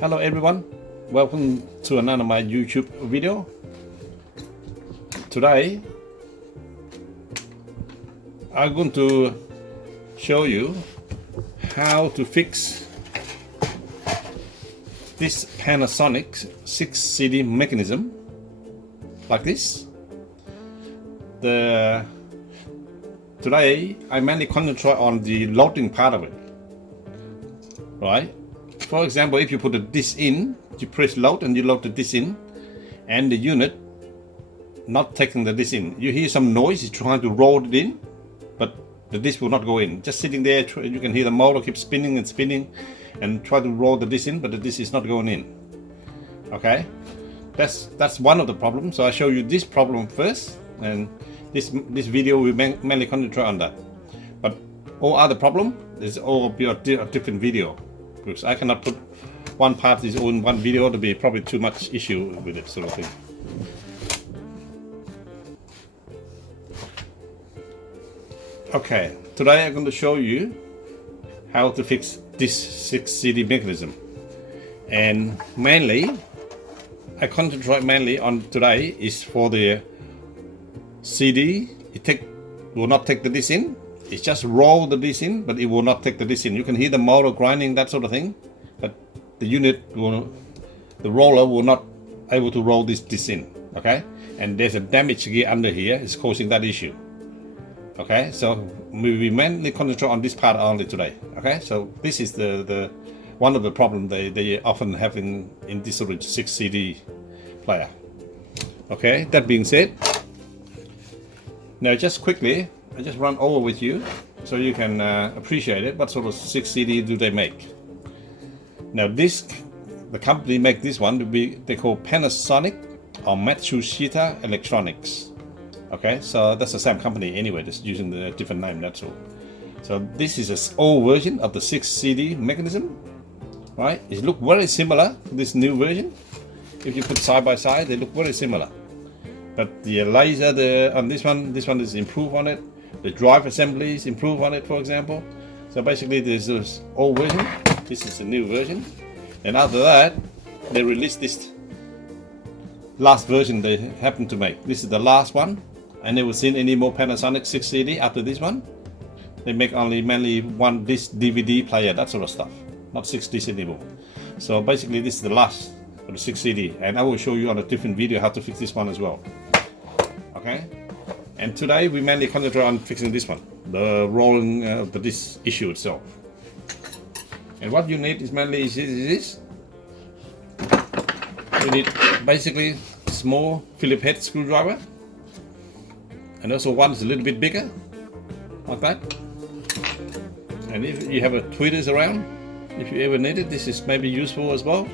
Hello everyone, welcome to another my YouTube video. Today I'm going to show you how to fix this Panasonic 6 CD mechanism like this. Today I mainly concentrate on the loading part of it, right? For example, if you put the disc in, you press load and you load the disc in, and the unit not taking the disc in. You hear some noise, it's trying to roll it in, but the disc will not go in. Just sitting there, you can hear the motor keep spinning and spinning and try to roll the disc in, but the disc is not going in. Okay, that's one of the problems. So I show you this problem first, and this video will mainly concentrate on that. But all other problem is all be a different video, because I cannot put one part is in one video. To be probably too much issue with it, sort of thing. Okay, today I'm going to show you how to fix this 6 CD mechanism, and mainly I concentrate mainly on today is for the CD. Will not take the disc in. It's just roll the disc in, but it will not take the disc in. You can hear the motor grinding, that sort of thing, but the roller will not able to roll this disc in. Okay, and there's a damaged gear under here. It's causing that issue. Okay, so we mainly concentrate on this part only today. Okay, so this is the one of the problems they often have in this sort of 6 CD player. Okay, that being said, now just quickly I just run over with you so you can appreciate it. What sort of 6 CD do they make? Now the company make this one they call Panasonic or Matsushita Electronics. Okay, so that's the same company anyway, just using the different name, that's all. So this is an old version of the 6 CD mechanism, right? It looks very similar to this new version. If you put side by side, they look very similar. But the laser on this one is improved on it. The drive assembly is improved on it, for example. So basically there's this old version, this is the new version. And after that, they released this last version they happened to make. This is the last one. I never seen any more Panasonic 6 CD after this one. They make mainly one disc DVD player, that sort of stuff, not 6 discs anymore. So basically this is the last of the 6 CD, and I will show you on a different video how to fix this one as well. Okay, and today we mainly concentrate on fixing this one, the rolling of the disc issue itself. And what you need is mainly this. You need basically small Phillips head screwdriver, and also one is a little bit bigger, like that. And if you have a tweezers around, if you ever need it, this is maybe useful as well.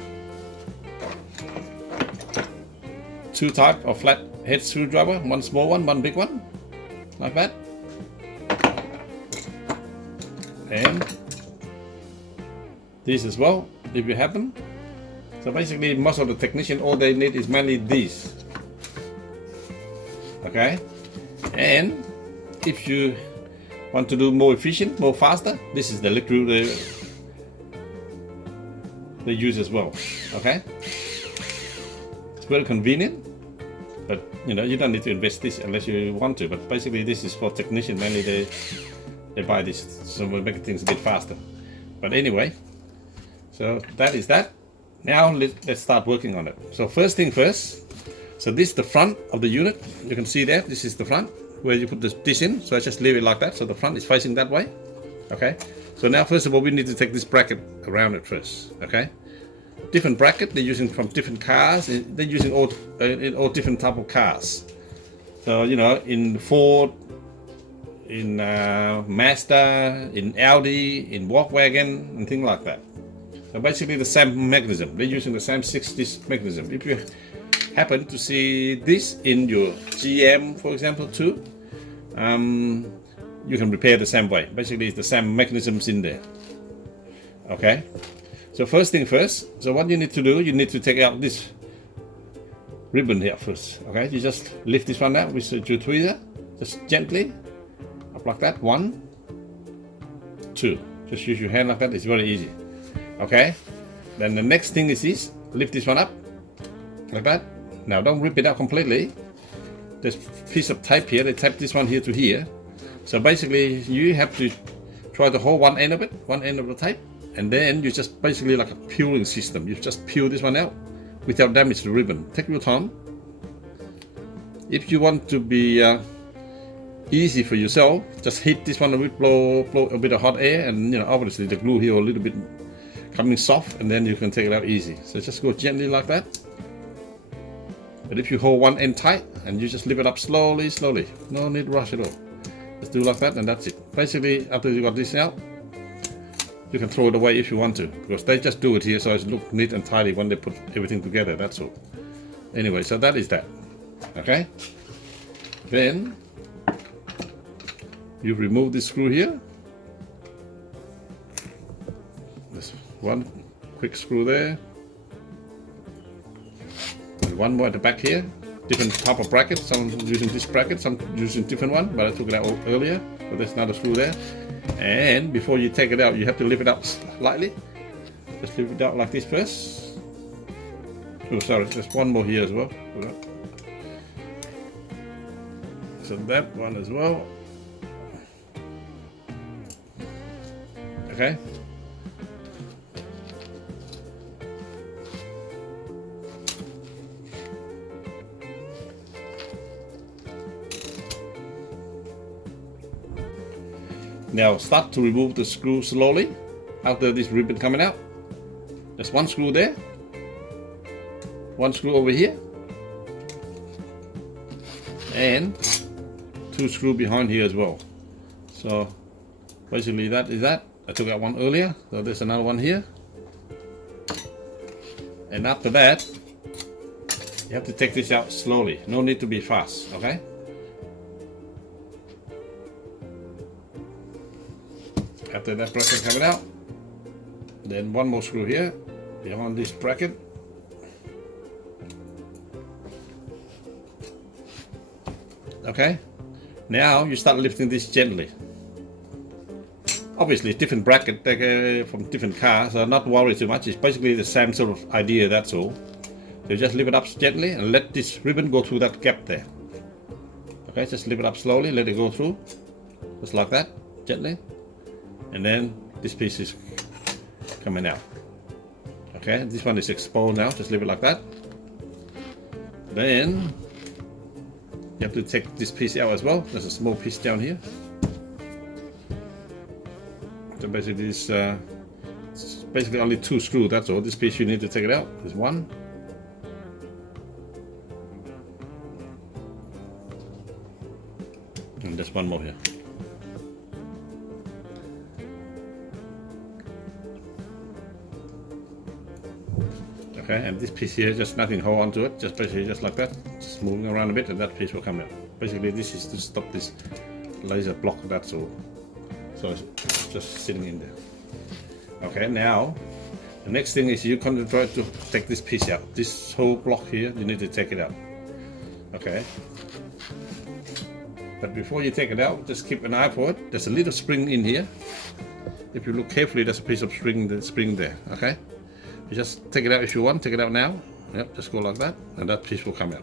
2 types of flat head screwdriver, one small one, one big one, like that. And these as well, if you have them. So basically most of the technician, all they need is mainly these. Okay, and if you want to do more efficient, more faster, this is the electrode they use as well. Okay, it's very convenient, but you don't need to invest this unless you want to. But basically this is for technician, mainly they buy this, so we make things a bit faster. But anyway, so that is that. Now let's start working on it. So first thing first, so this is the front of the unit. You can see there, this is the front where you put this disc in. So I just leave it like that, so the front is facing that way. Okay, so now first of all we need to take this bracket around it first. Okay, different bracket they're using from different cars. They're using all different type of cars. So in Ford, in Mazda, in Audi, in Volkswagen, and things like that. So basically the same mechanism. They're using the same 6 disc mechanism. If you happen to see this in your GM, for example, too, you can repair the same way. Basically it's the same mechanisms in there. Okay, so first thing first, so what you need to do, you need to take out this ribbon here first. Okay, you just lift this one out with your tweezer, just gently up like that. 1, 2, just use your hand like that. It's very easy. Okay, Then the next thing is this. Lift this one up like that. Now don't rip it out completely. This piece of tape here, they tape this one here to here. So basically you have to try to hold one end of it, one end of the tape, and then you just basically like a peeling system. You just peel this one out without damage to the ribbon. Take your time. If you want to be easy for yourself, just hit this one a bit, blow a bit of hot air, and obviously the glue here a little bit coming soft, and then you can take it out easy. So just go gently like that. But if you hold one end tight and you just lift it up slowly, no need to rush at all. Just do like that and that's it. Basically, after you got this out, you can throw it away if you want to, because they just do it here so it looks neat and tidy when they put everything together, that's all. Anyway, so that is that. Okay? Then you remove this screw here. There's one quick screw there. And one more at the back here. Different type of bracket. Some using this bracket, some using different one, but I took it out earlier. So there's another screw there. And before you take it out, you have to lift it up slightly. Just lift it out like this first. Oh, sorry, there's one more here as well. So that one as well. Okay. Now start to remove the screw slowly after this ribbon coming out. There's one screw there, one screw over here, and two screws behind here as well. So basically that is that. I took out one earlier, so there's another one here. And after that, you have to take this out slowly. No need to be fast, okay? After that bracket coming out, then one more screw here behind this bracket. Okay, now you start lifting this gently. Obviously different bracket from different cars, so not worry too much. It's basically the same sort of idea, that's all. So just lift it up gently and let this ribbon go through that gap there. Okay, just lift it up slowly, let it go through, just like that, gently. And then this piece is coming out. Okay, this one is exposed now, just leave it like that. Then you have to take this piece out as well. There's a small piece down here. So basically this it's basically only two screws, that's all. This piece you need to take it out. There's one. And there's one more here. Okay, and this piece here, just nothing hold on to it, just basically just like that, just moving around a bit and that piece will come out. Basically this is to stop this laser block, that's all. So it's just sitting in there. Okay, now the next thing is you concentrate to take this piece out. This whole block here, you need to take it out. Okay. But before you take it out, just keep an eye for it. There's a little spring in here. If you look carefully, there's a piece of spring there, okay? You just take it out if you want, take it out now. Yep, just go like that, and that piece will come out.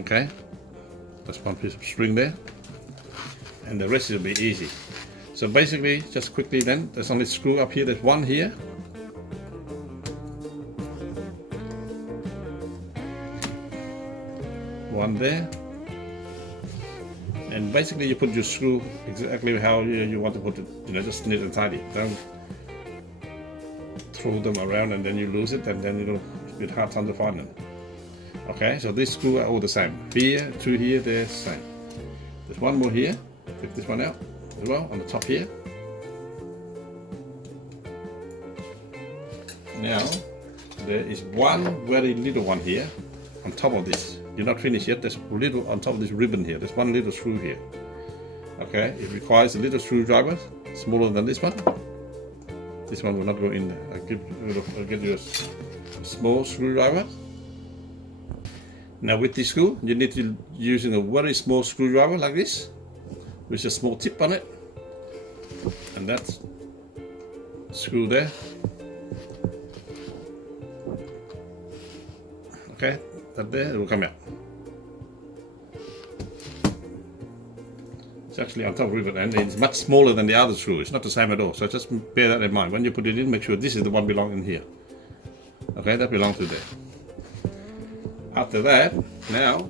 Okay, that's one piece of string there, and the rest will be easy. So basically, just quickly then, there's only screw up here, there's one here. One there. And basically you put your screw exactly how you want to put it, just neat and tidy. Don't throw them around and then you lose it, and then it's a bit hard time to find them. Okay, so these screws are all the same. Here, two here, they're the same. There's one more here. Take this one out as well on the top here. Now there is one very little one here on top of this. You're not finished yet. There's a little on top of this ribbon here. There's one little screw here. Okay, it requires a little screwdriver, smaller than this one. This one will not go in there. I'll get you a small screwdriver. Now with this screw, you need to using a very small screwdriver like this, with a small tip on it, and that's screw there. Okay, that there, it will come out. It's actually on top of ribbon, and it's much smaller than the other screw. It's not the same at all, so just bear that in mind. When you put it in, make sure this is the one belonging in here. Okay, that belongs to there. After that, now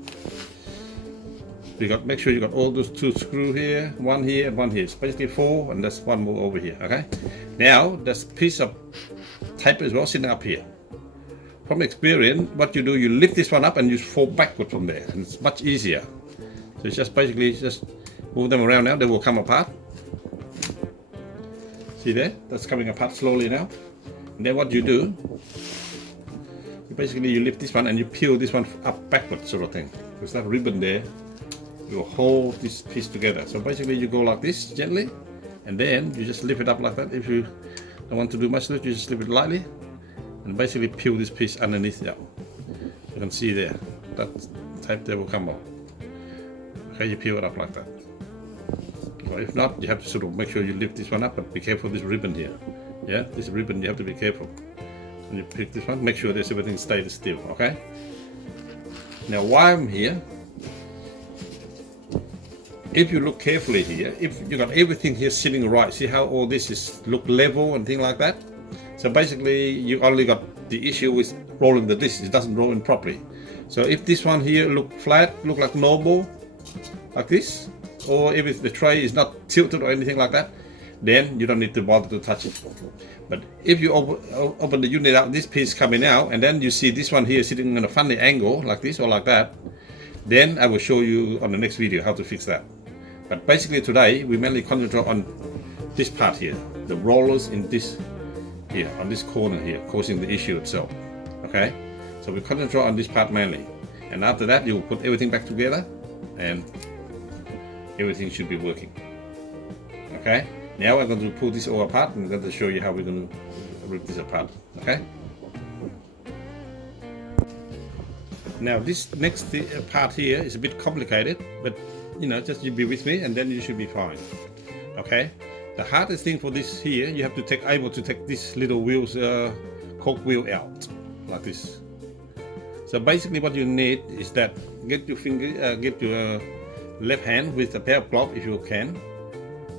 make sure you got all those 2 screws here, one here and one here. It's basically 4, and there's one more over here. Okay, now there's a piece of tape as well sitting up here. From experience, what you do, you lift this one up and you fall backward from there, and it's much easier. So it's just basically just move them around now, they will come apart. See there? That's coming apart slowly now. And then what you do, you lift this one and you peel this one up backwards, sort of thing. Because that ribbon there, you hold this piece together. So basically you go like this, gently, and then you just lift it up like that. If you don't want to do much to it, you just lift it lightly, and basically peel this piece underneath out. You can see there, that tape there will come off. Okay, you peel it up like that. Or if not, you have to sort of make sure you lift this one up, but be careful of this ribbon here. Yeah, this ribbon, you have to be careful. When you pick this one, make sure that everything stays still, okay? Now while I'm here, if you look carefully here, if you got everything here sitting right, see how all this is look level and things like that? So basically you only got the issue with rolling the disc, it doesn't roll in properly. So if this one here look flat, look like normal, like this, or if the tray is not tilted or anything like that, then you don't need to bother to touch it. But if you open the unit out, this piece coming out, and then you see this one here sitting in a funny angle, like this or like that, then I will show you on the next video how to fix that. But basically today, we mainly concentrate on this part here, the rollers in this here, on this corner here, causing the issue itself, okay? So we concentrate on this part mainly. And after that, you will put everything back together, and everything should be working. Okay, now I'm going to pull this all apart, and I'm going to show you how we're going to rip this apart. Okay, now this next part here is a bit complicated, but you know, just you be with me and then you should be fine. Okay, the hardest thing for this here, you have to able to take this little wheels coke wheel out like this. So basically what you need is that get your left hand with a pair of gloves if you can,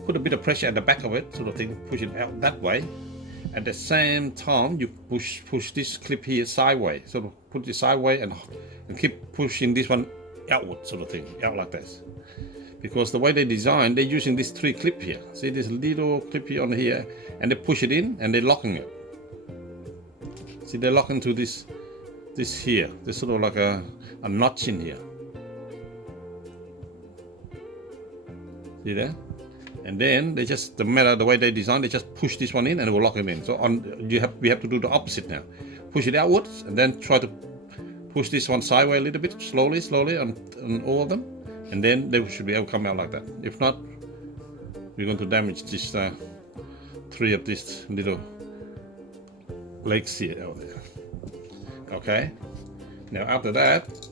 put a bit of pressure at the back of it, sort of thing, push it out that way. At the same time, you push this clip here sideways, sort of put it sideways and keep pushing this one outward, sort of thing, out like this. Because the way they design, they're using this 3 clip here. See this little clip here on here, and they push it in and they're locking it. See, they're locking to this here. There's sort of like a notch in here. See there? And then they just, the matter the way they design, they just push this one in and it will lock it in. So we have to do the opposite now. Push it outwards and then try to push this one sideways a little bit, slowly on all of them, and then they should be able to come out like that. If not, we're going to damage this 3 of these little legs here out there. Okay. Now after that,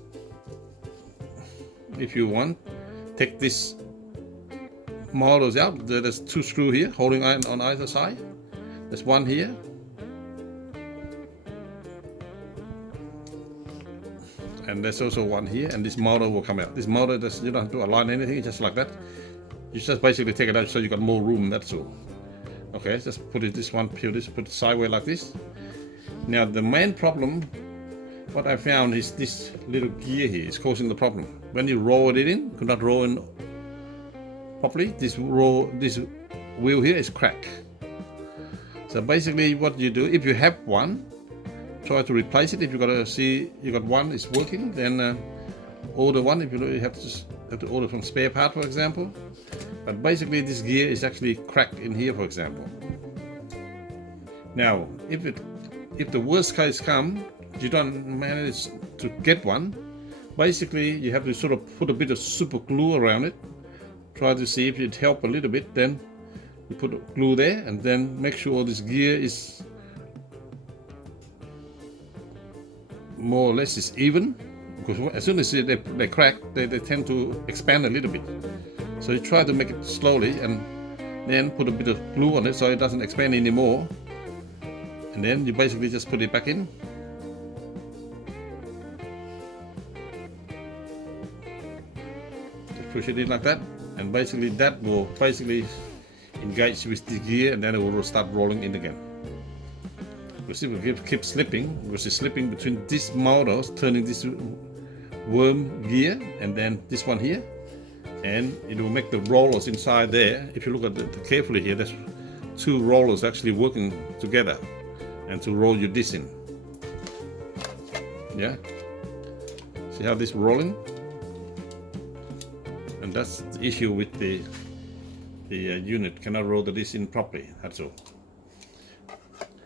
if you want, take this models out. There's 2 screws here holding on either side. There's one here, and there's also one here, and this motor will come out. This motor, you don't have to align anything, it's just like that. You just basically take it out so you got more room, that's all. Okay, just put it this one, put it sideways like this. Now the main problem, what I found is this little gear here is causing the problem. When you roll it in, could not roll in properly, this wheel here is cracked. So basically what you do, if you have one, try to replace it. If you got one is working, then order one. If you have to order from spare part, for example. But basically this gear is actually cracked in here, for example. Now if the worst case comes, you don't manage to get one, basically you have to sort of put a bit of super glue around it. Try to see if it helps a little bit, then you put glue there and then make sure this gear is more or less is even, because as soon as they crack, they tend to expand a little bit. So you try to make it slowly and then put a bit of glue on it so it doesn't expand anymore, and then you basically just put it back in. push it in like that, and basically that will basically engage with the gear, and then it will start rolling in again. You see, we keep slipping, because it's slipping between these motors, turning this worm gear and then this one here, and it will make the rollers inside there. If you look at it carefully here, there's two rollers actually working together and to roll your disc in. Yeah, see how this is rolling? And that's the issue with the unit, cannot roll the disc in properly, that's all.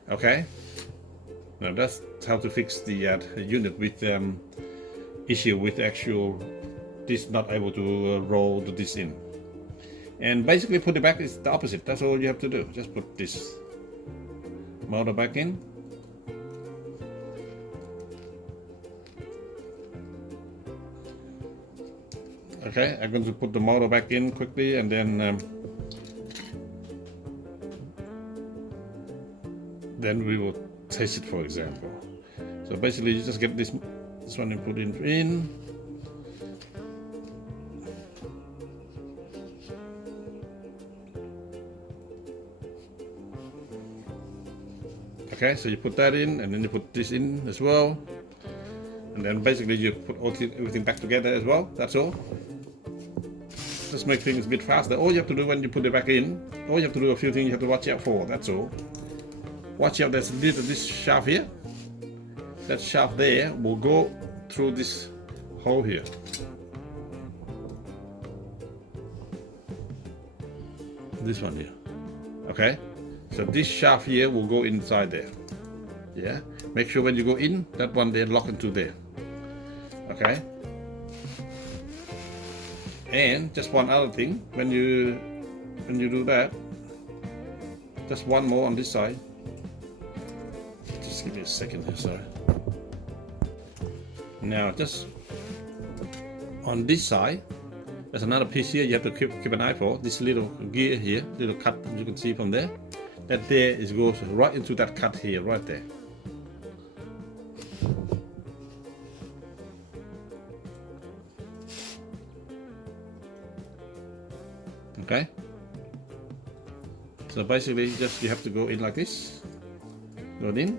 Okay, now that's how to fix the unit with issue with actual disc not able to roll the disc in. And basically put it back is the opposite. That's all you have to do. Just put this motor back in. Okay, I'm going to put the motor back in quickly, and then we will test it, for example. So basically you just get this one and put it in. Okay, so you put that in, and then you put this in as well, and then basically you put everything back together as well. That's all. Just make things a bit faster. All you have to do when you put it back in, all you have to do a few things you have to watch out for. That's all. Watch out, there's this shaft here. That shaft there will go through this hole here. This one here. Okay, so this shaft here will go inside there. Yeah, make sure when you go in, that one there lock into there. Okay, and just one other thing, when you do that, just one more on this side. Just give me a second here, sorry. Now just on this side, there's another piece here you have to keep an eye for. This little gear here, little cut you can see from there. That there goes right into that cut here, right there. Okay. So basically, just you have to go in like this. Go in.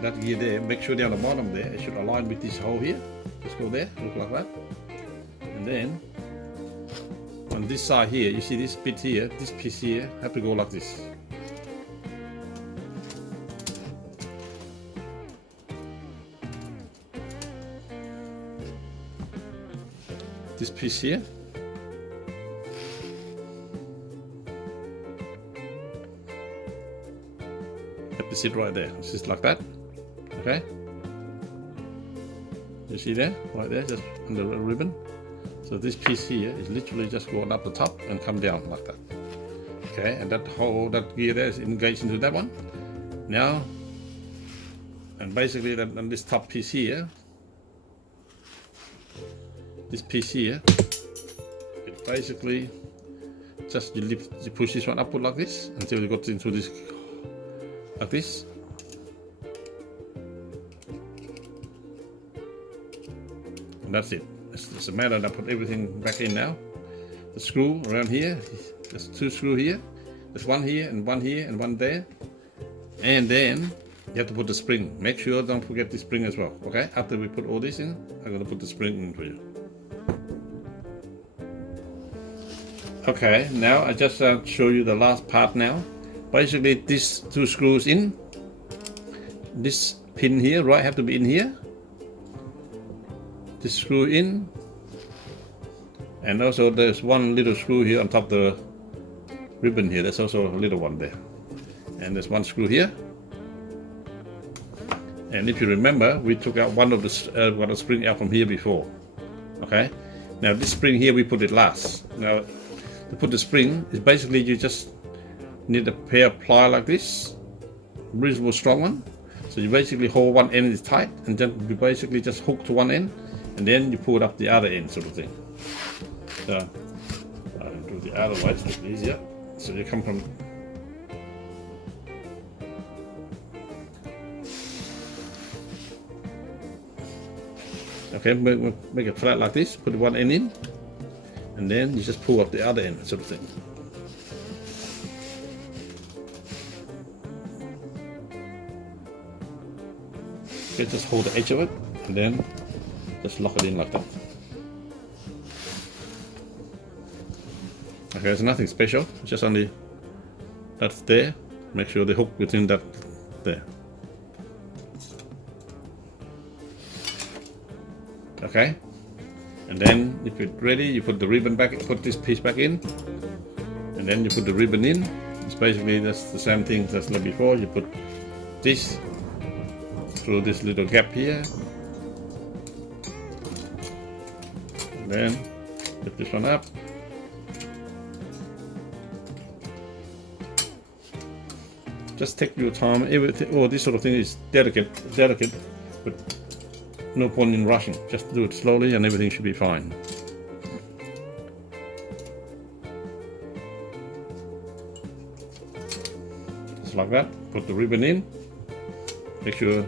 That gear there, make sure down the bottom there, it should align with this hole here. Just go there, look like that. And then on this side here, you see this bit here, this piece here, have to go like this. This piece here. Have to sit right there, it's just like that. Okay, you see there, right there, just on the ribbon. So this piece here is literally just going up the top and come down like that. Okay, and that gear there is engaged into that one. Now, and basically that on this top piece here, this piece here, it basically just you push this one upward like this until you got into this like this. That's it. It's a matter that I put everything back in now. The screw around here, there's two screws here. There's one here and one here and one there. And then you have to put the spring. Make sure don't forget the spring as well. Okay, after we put all this in, I'm going to put the spring in for you. Okay, now I just show you the last part now. Basically these two screws in. This pin here, right, have to be in here. This screw in, and also there's one little screw here on top of the ribbon here. There's also a little one there, and there's one screw here. And if you remember, we took out one of the spring out from here before. Okay, now this spring here we put it last. Now to put the spring is basically you just need a pair of pliers like this, reasonable strong one. So you basically hold one end is tight, and then you basically just hook to one end. And then you pull it up the other end, sort of thing. So I'll do the other way, it's a bit easier. So you come from Okay, make it flat like this, put one end in, and then you just pull up the other end, sort of thing. Okay, just hold the edge of it, and then just lock it in like that. Okay, it's nothing special, it's just only that's there. Make sure the hook within that there. Okay, and then if it's ready, you put the ribbon back, put this piece back in, and then you put the ribbon in. It's basically that's the same thing as before. You put this through this little gap here, and then put this one up. Just take your time. Everything, oh, this sort of thing is delicate, but no point in rushing. Just do it slowly, and everything should be fine. Just like that. Put the ribbon in. Make sure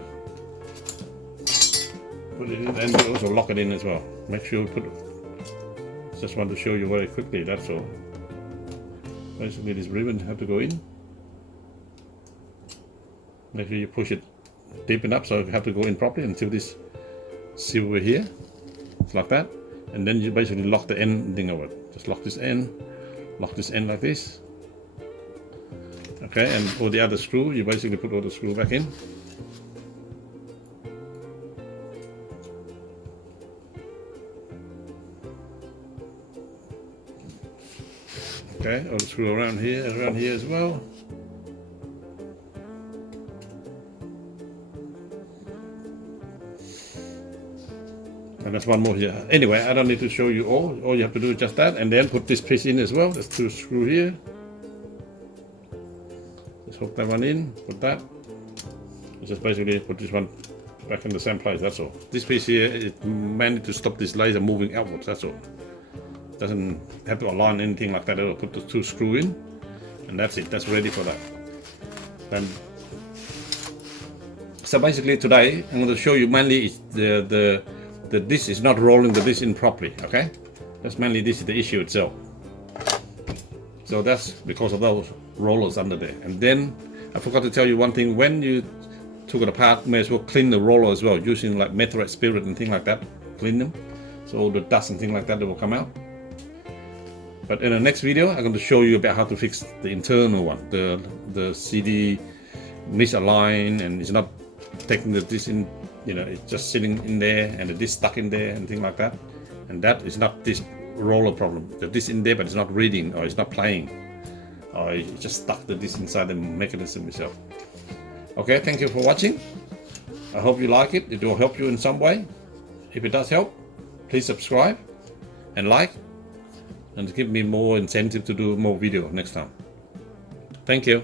put it in, and also lock it in as well. Make sure put. Just want to show you very quickly. That's all. Basically, this ribbon have to go in. Make sure you push it deep enough so you have to go in properly until this silver here. It's like that. And then you basically lock the ending of it. Just lock this end like this. Okay, and all the other screw, you basically put all the screw back in. Okay, all the screw around here as well. And there's one more here. Anyway, I don't need to show you all. All you have to do is just that, and then put this piece in as well. There's two screws here. Just hook that one in, put that. You just basically put this one back in the same place, that's all. This piece here is mainly to stop this laser moving outwards, that's all. It doesn't have to align anything like that. It'll put the two screws in, and that's it. That's ready for that. Then, so basically today, I'm going to show you mainly the disc is not rolling the disc in properly, okay? That's mainly this is the issue itself. So that's because of those rollers under there. And then I forgot to tell you one thing. When you took it apart, may as well clean the roller as well, using like Meteorite Spirit and things like that. Clean them, so all the dust and things like that will come out. But in the next video, I'm going to show you about how to fix the internal one. The CD misaligned and it's not taking the disc in. You know, it's just sitting in there and the disc stuck in there and things like that. And that is not this roller problem. The disc in there, but it's not reading or it's not playing. Or it just stuck the disc inside the mechanism itself. Okay, thank you for watching. I hope you like it. It will help you in some way. If it does help, please subscribe and like, and give me more incentive to do more video next time. Thank you.